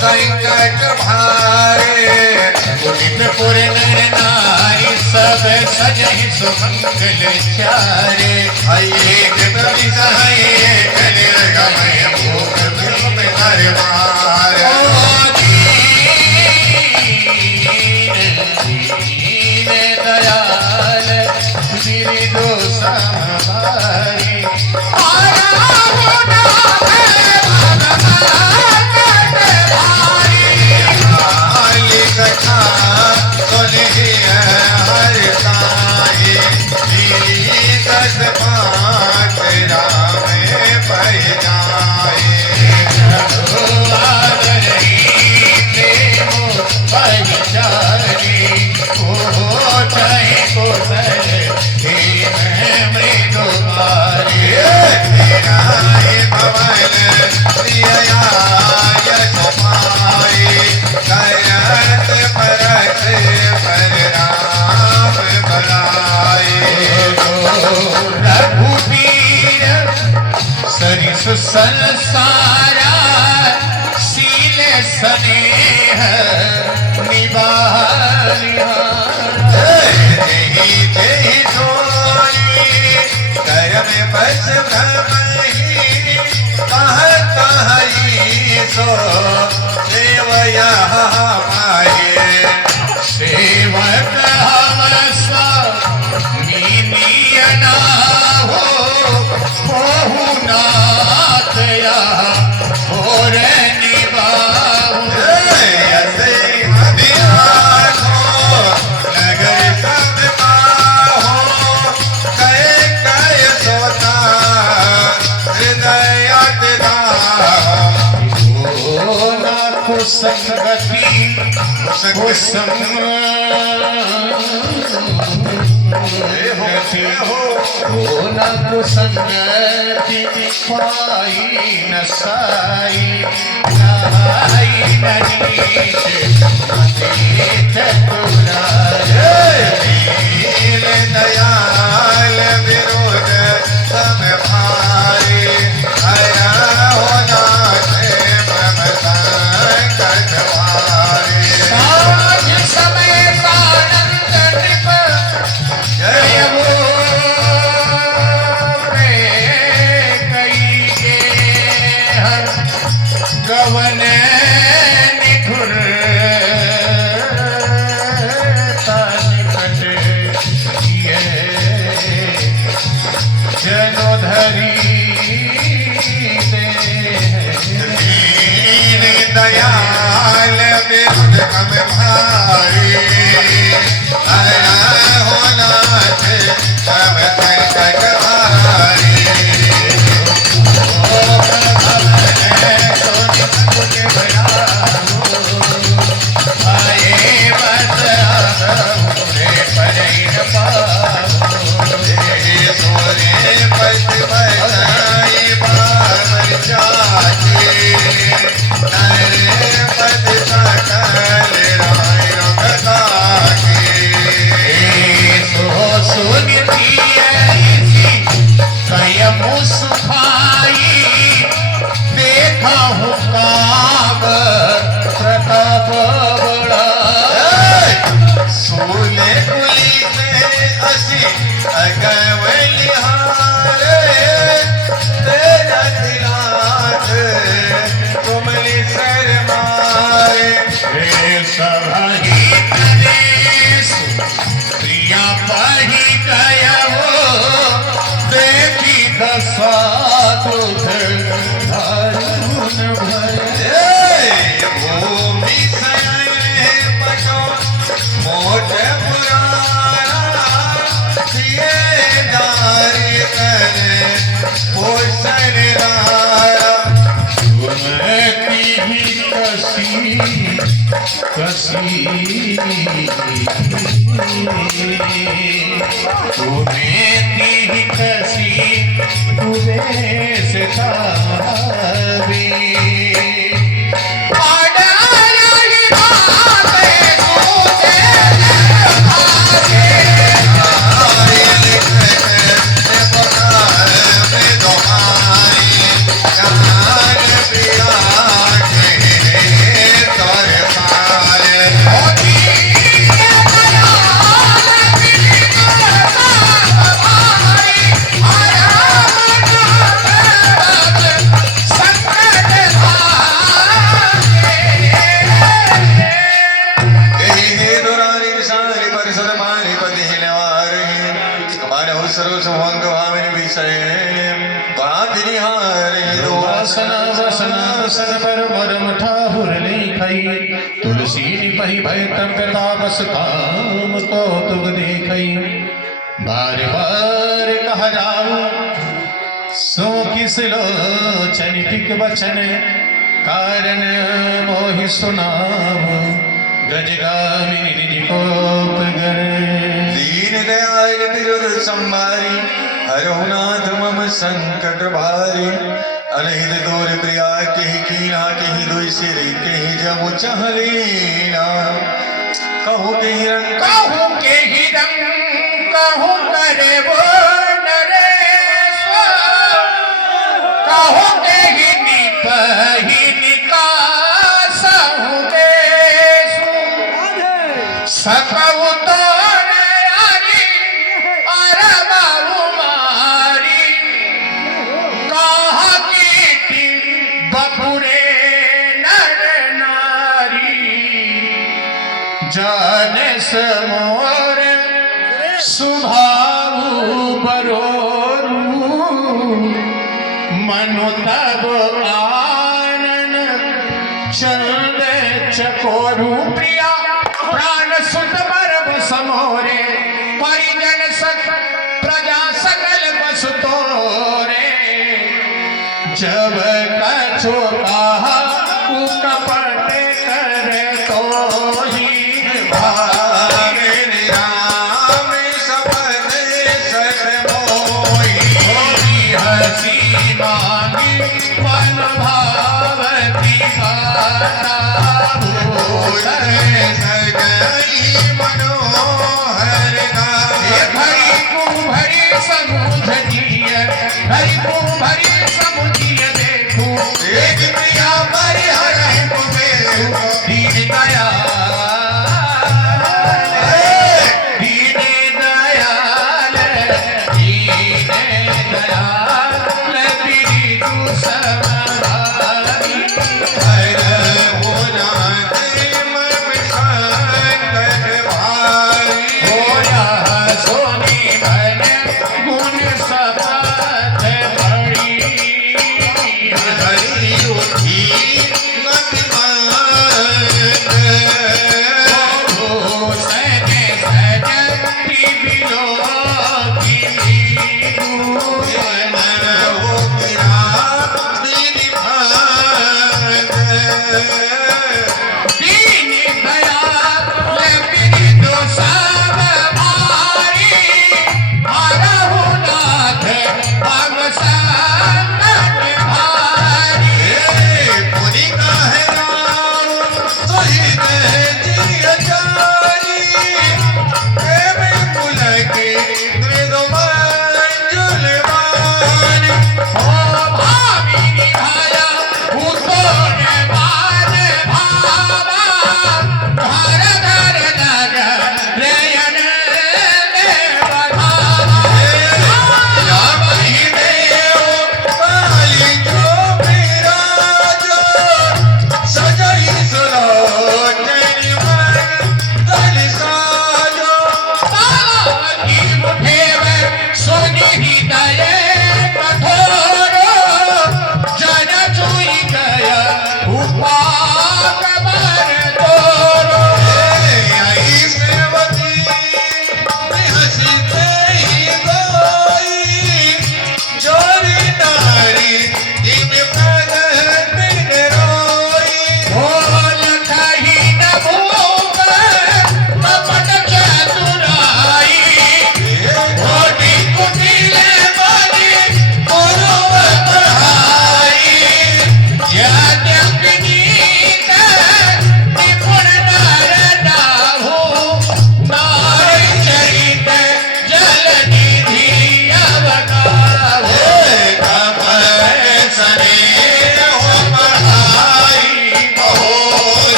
संकट भारे पुर नारी सब सजहि सुमंगल चारे एक प्रभु सहाय कलिर गमय भोग भूम हर मार दीन दयाल गिरि दो समभारी संसारा सील स्नेह निवारिया जही जोड़ी कर्म बस भ्रमहि कहि सो देवया माये सेवक हम मीनियना हो बहुना और निभाओ ऐसे ध्यान हो नगर सब हो कहे कहे सोता हृदय हो ना कुसंगति हो न कुसंगति पाई न साई नाई ननीश दीन दयाल विरोध सब भाई हरा हो नाथ ममता कटवारी साज समय आनंद नृप जय हो गवन निठुर निकट जनोधरी दीन दयाल विरुद्ध हम भारी आया हो नाथ सब संकट भारी मारी पति हिलवारे मानव सर्व सुभंग भामिन विषय बात निहारे वासना वसना सन पर मरम ठाहुर लेखई तुलसी निपहि भय तप्यता बस काम कौतुक देखई बार बार कह जाऊं सो किस लोचन टिक बचन कारण मोहि सुनाव गजगामिनी निज कोप गरे दीन दयाल विरुद्ध संभारी हरहुनाथ मम संकट भारी अनहित दूर प्रिया कही कीना कही दुई सिर कही जब चहलीना कहूँ कही रंग कहूँ के ही रंग कहूँ करे वो नरेश्वर कहूँ के ही निपहि निकास हूँ देशु सकहु तो नारी अरे बाबू मारी कहा कीटी बपुरे नर नारी जाने से मोर सुभाऊ बरोरू मनु तब आनन चंद चकोरू प्रिया प्राण सुत बरब समोरे परिजन सक प्रजा सकल बस तोरे जब कछु कहा कपट कर तो ही भागे राम सपने सत मोई हसी मांगी मन भावती बाता भूषण सगई मनोहर ये भरी कुंभरी समुझिय भरी कुंभरी समुझिय देखू एक प्रिया परिहर दीन दयाल दीन दयाल दीन दयाल बिरजू समधारी होया सोनी भन गुण सपथ बड़ी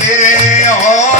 भले हो